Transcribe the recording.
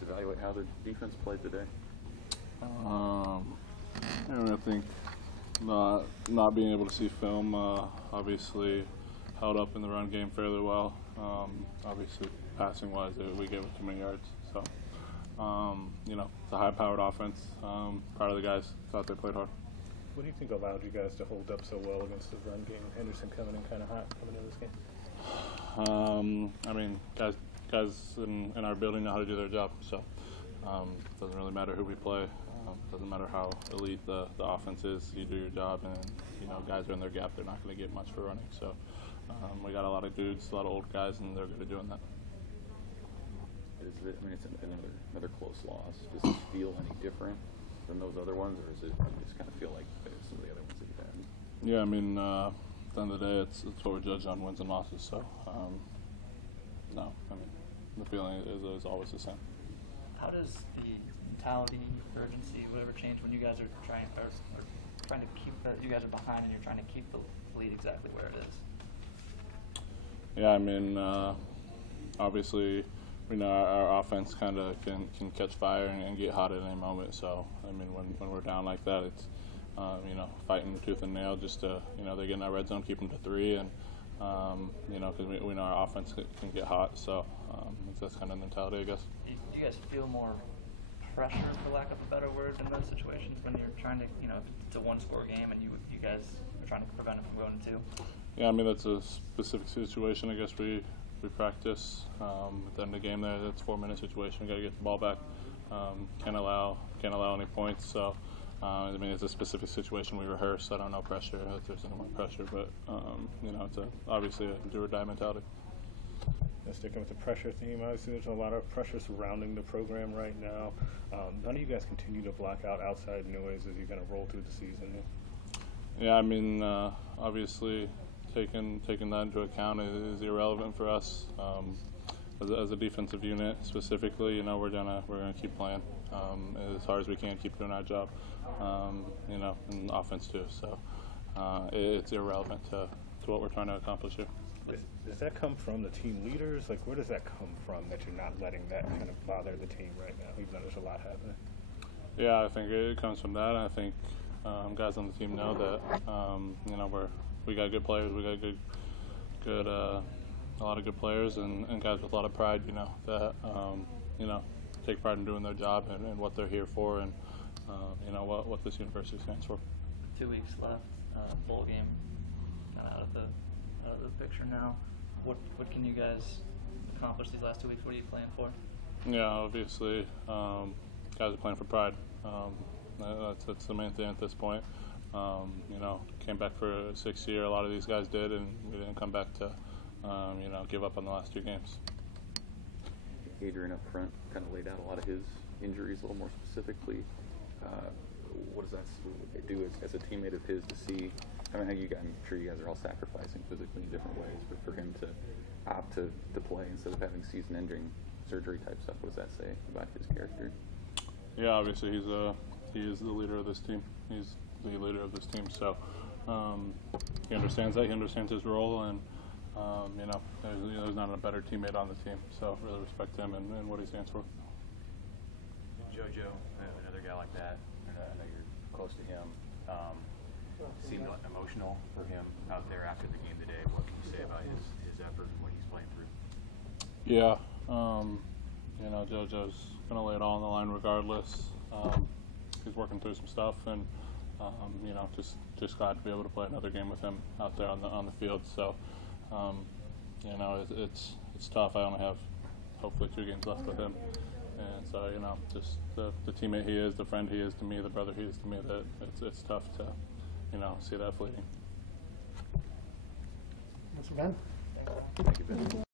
just evaluate how the defense played today? I think not being able to see film obviously held up in the run game fairly well. Obviously, passing-wise, we gave up too many yards. So, it's a high-powered offense. Proud of the guys. Thought they played hard. What do you think allowed you guys to hold up so well against the run game? Henderson coming in kind of hot coming in this game. Guys in our building know how to do their job. So, it doesn't really matter who we play. Doesn't matter how elite the offense is. You do your job, and guys are in their gap. They're not going to get much for running. So, we got a lot of dudes, a lot of old guys, and they're good at doing that. It's another close loss. Does this feel any different than those other ones, or is it you just kind of feel like some of the other ones that you've had? Yeah, at the end of the day, it's what we're judged on, wins and losses. So, no, the feeling is always the same. How does the mentality, urgency, whatever change when you guys are trying to keep you guys are behind and you're trying to keep the lead exactly where it is? Yeah, obviously, our offense kind of can catch fire and get hot at any moment. So, when we're down like that, it's fighting tooth and nail just to they get in our red zone, keep them to 3, and because we know our offense can get hot. So that's kind of the mentality, I guess. Do you guys feel more pressure, for lack of a better word, in those situations when you're trying to, it's a one-score game and you guys are trying to prevent it from going to 2? Yeah, that's a specific situation. I guess we practice at the end of the game. It's a 4-minute situation. We got to get the ball back. Can't allow any points. So it's a specific situation we rehearse. I don't know pressure if there's any more pressure, but it's obviously a do or die mentality. And sticking with the pressure theme, obviously there's a lot of pressure surrounding the program right now. How do you guys continue to block out outside noise as you kind of roll through the season? Yeah, obviously taking that into account is irrelevant for us. As a defensive unit specifically, we're gonna keep playing as hard as we can, keep doing our job. And offense too. So it's irrelevant to what we're trying to accomplish here. Does that come from the team leaders? Like, where does that come from that you're not letting that kind of bother the team right now, even though there's a lot happening? Yeah, I think it comes from that. I think guys on the team know that we got good players. We got a lot of good players and guys with a lot of pride. That take pride in doing their job and what they're here for, and what this university stands for. 2 weeks left. Bowl game kind of out of the picture now. What can you guys accomplish these last 2 weeks? What are you playing for? Yeah, obviously, guys are playing for pride. That's the main thing at this point. Came back for a 6th year. A lot of these guys did, and we didn't come back to, give up on the last 2 games. Adrian up front kind of laid out a lot of his injuries a little more specifically. What does that do as a teammate of his to see? I'm sure you guys are all sacrificing physically in different ways, but for him to opt to play instead of having season-ending surgery type stuff, what does that say about his character? Yeah, obviously he is the leader of this team. He's the leader of this team, so he understands that. He understands his role, and there's not a better teammate on the team. So really respect him and what he stands for. JoJo, another guy like that. I know you're close to him. Seemed emotional for him out there after the game today. What can you say about his effort and what he's playing through? Yeah, JoJo's gonna lay it all on the line regardless. He's working through some stuff, and just glad to be able to play another game with him out there on the field. So, it's tough. I only have hopefully 2 games left with him, and so just the teammate he is, the friend he is to me, the brother he is to me. That it's tough to see that fleeting. Once again. Thank you, Ben.